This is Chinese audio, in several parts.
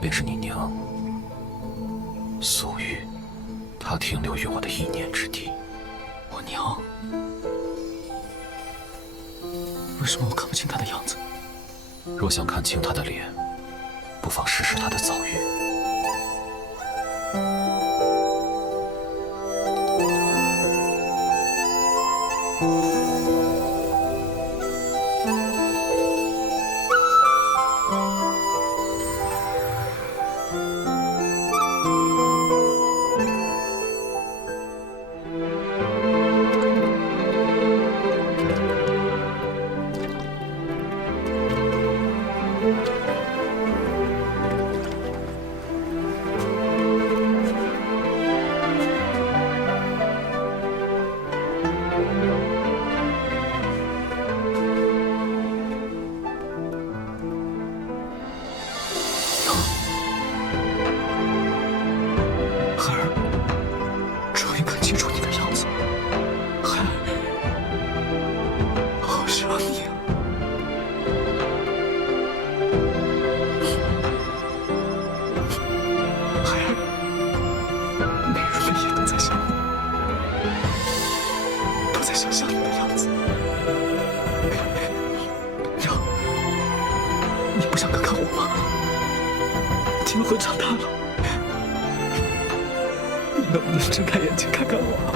便是你娘，素玉。她停留于我的一念之地。我娘？为什么我看不清她的样子？若想看清她的脸，不妨试试她的遭遇。在想象你的样子。娘，你不想看看我吗？金魂长大了，你能不能睁开眼睛看看我？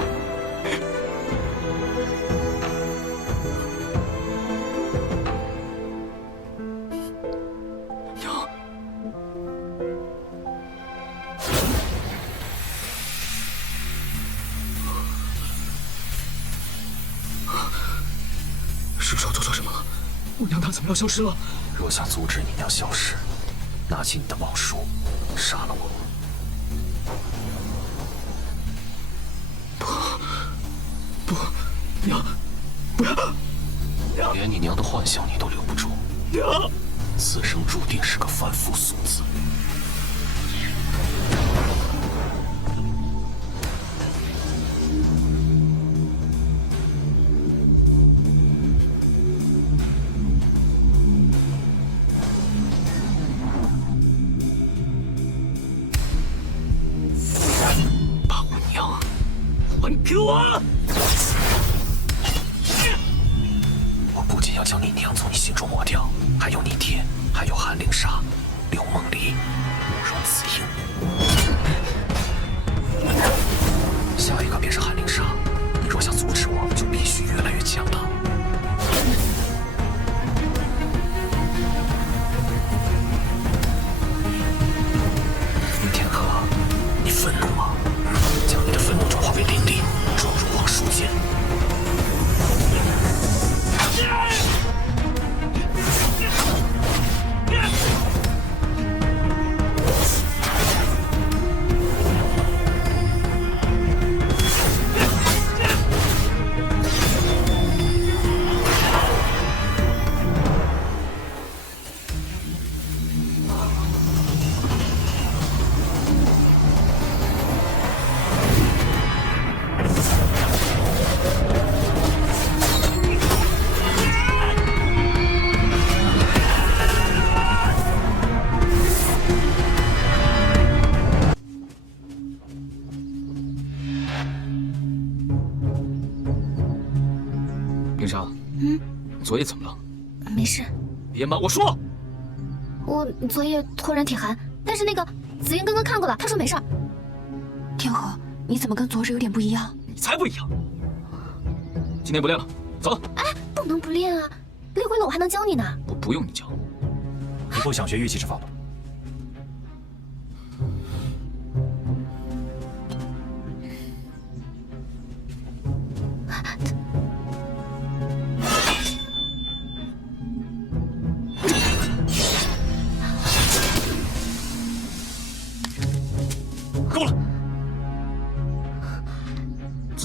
要消失了。若想阻止你娘消失，拿起你的宝书，杀了我。不，不，娘，不要！娘，连你娘的幻想你都留不住。娘，此生注定是个凡夫俗子。我！我不仅要将你娘从你心中抹掉，还有你爹，还有韩灵莎、刘梦离、慕容子英。下一个便是韩灵莎，你若想阻止我，就必须越来越强大。云天河，你愤怒吗？昨夜怎么了？没事。别瞒我说。我昨夜突然体寒，但是那个紫英刚刚看过了，她说没事。天河，你怎么跟昨日有点不一样？你才不一样。今天不练了，走。哎，不能不练啊！练会了我还能教你呢。我不用你教。你不想学玉器之法吗？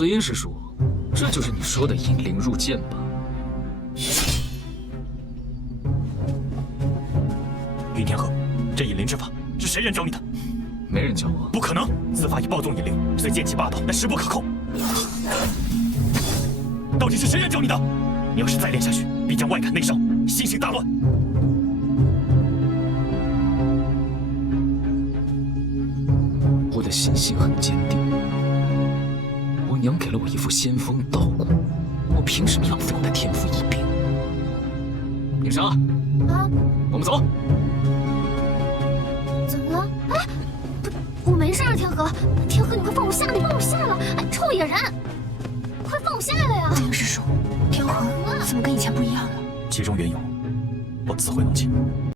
紫音师叔，这就是你说的引灵入剑吧？云天河，这引灵之法是谁人教你的？没人教我。不可能，此法以暴纵引灵，虽剑气霸道，但势不可控。到底是谁人教你的？你要是再练下去，必将外感内伤，心性大乱。我的心性很坚定。我娘给了我一副仙风道骨，我凭什么浪费我的天赋异禀？宁莎，啊，我们走。怎么了？哎，不，我没事啊，天河，天河，你快放我下来，你放我下来！哎，臭野人，快放我下来呀！紫英师叔，天河怎么跟以前不一样了？其中缘由，我自会弄清。